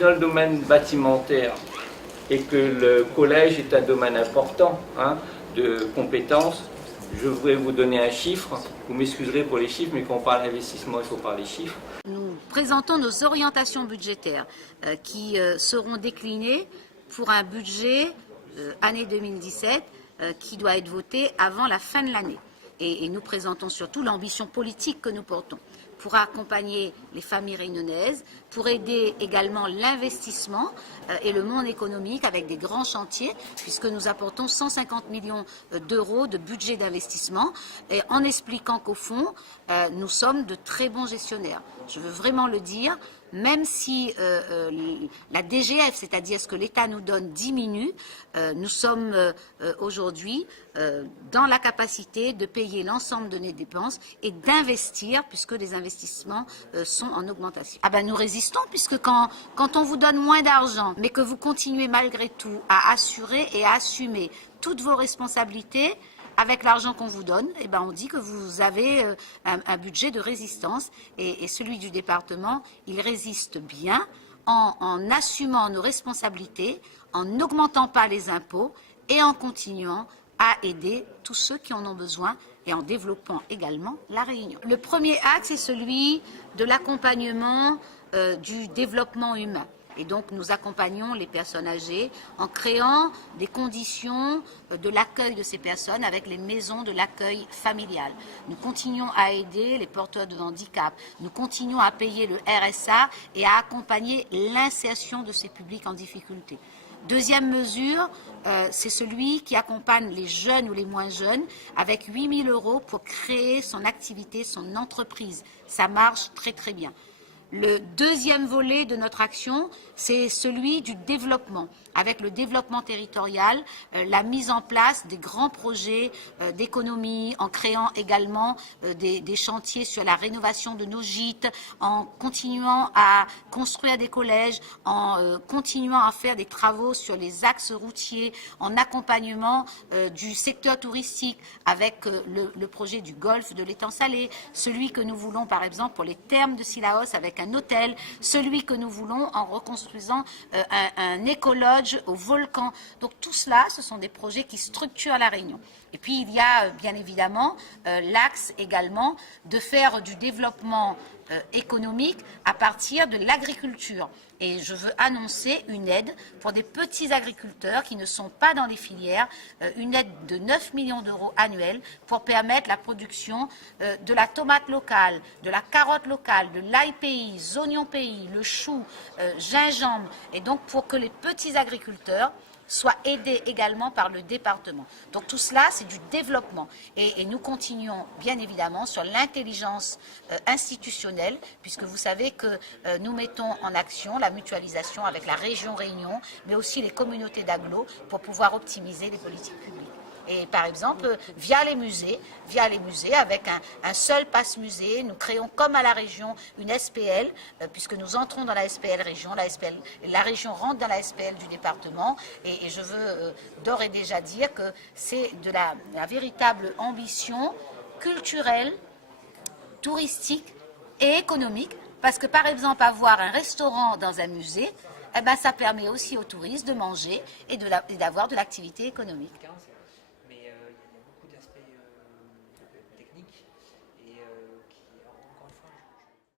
Dans le domaine bâtimentaire et que le collège est un domaine important de compétences, je voudrais vous donner un chiffre. Vous m'excuserez pour les chiffres, mais quand on parle d'investissement, il faut parler chiffres. Nous présentons nos orientations budgétaires qui seront déclinées pour un budget année 2017 qui doit être voté avant la fin de l'année. Et nous présentons surtout l'ambition politique que nous portons pour accompagner les familles réunionnaises, pour aider également l'investissement et le monde économique avec des grands chantiers, puisque nous apportons 150 millions d'euros de budget d'investissement, et en expliquant qu'au fond, nous sommes de très bons gestionnaires. Je veux vraiment le dire, même si la DGF, c'est-à-dire ce que l'État nous donne, diminue, nous sommes aujourd'hui dans la capacité de payer l'ensemble de nos dépenses et d'investir, puisque les investissements sont en augmentation. Ah ben nous résistons, puisque quand on vous donne moins d'argent, mais que vous continuez malgré tout à assurer et à assumer toutes vos responsabilités, avec l'argent qu'on vous donne, eh ben on dit que vous avez un budget de résistance et celui du département, il résiste bien en assumant nos responsabilités, en n'augmentant pas les impôts et en continuant à aider tous ceux qui en ont besoin et en développant également la Réunion. Le premier axe est celui de l'accompagnement du développement humain. Et donc, nous accompagnons les personnes âgées en créant des conditions de l'accueil de ces personnes avec les maisons de l'accueil familial. Nous continuons à aider les porteurs de handicap. Nous continuons à payer le RSA et à accompagner l'insertion de ces publics en difficulté. Deuxième mesure, c'est celui qui accompagne les jeunes ou les moins jeunes avec 8 000 € pour créer son activité, son entreprise. Ça marche très très bien. Le deuxième volet de notre action, c'est celui du développement, avec le développement territorial, la mise en place des grands projets d'économie, en créant également des chantiers sur la rénovation de nos gîtes, en continuant à construire des collèges, en continuant à faire des travaux sur les axes routiers, en accompagnement du secteur touristique, avec le projet du golfe de l'étang salé, celui que nous voulons par exemple pour les thermes de Sillaos avec un hôtel, celui que nous voulons en reconstruisant un écologe au volcan. Donc tout cela, ce sont des projets qui structurent la Réunion. Et puis il y a bien évidemment l'axe également de faire du développement économique à partir de l'agriculture. Et je veux annoncer une aide pour des petits agriculteurs qui ne sont pas dans les filières, une aide de 9 millions d'euros annuels pour permettre la production de la tomate locale, de la carotte locale, de l'ail pays, oignons pays, le chou, gingembre, et donc pour que les petits agriculteurs soient aidés également par le département. Donc tout cela, c'est du développement. Et nous continuons bien évidemment sur l'intelligence institutionnelle, puisque vous savez que nous mettons en action la mutualisation avec la région Réunion, mais aussi les communautés d'agglo pour pouvoir optimiser les politiques publiques. Et par exemple, via les musées, avec un seul passe-musée, nous créons comme à la région une SPL, puisque nous entrons dans la SPL région, la région rentre dans la SPL du département, et je veux d'ores et déjà dire que c'est de la véritable ambition culturelle, touristique et économique, parce que par exemple avoir un restaurant dans un musée, eh ben, ça permet aussi aux touristes de manger et d'avoir de l'activité économique.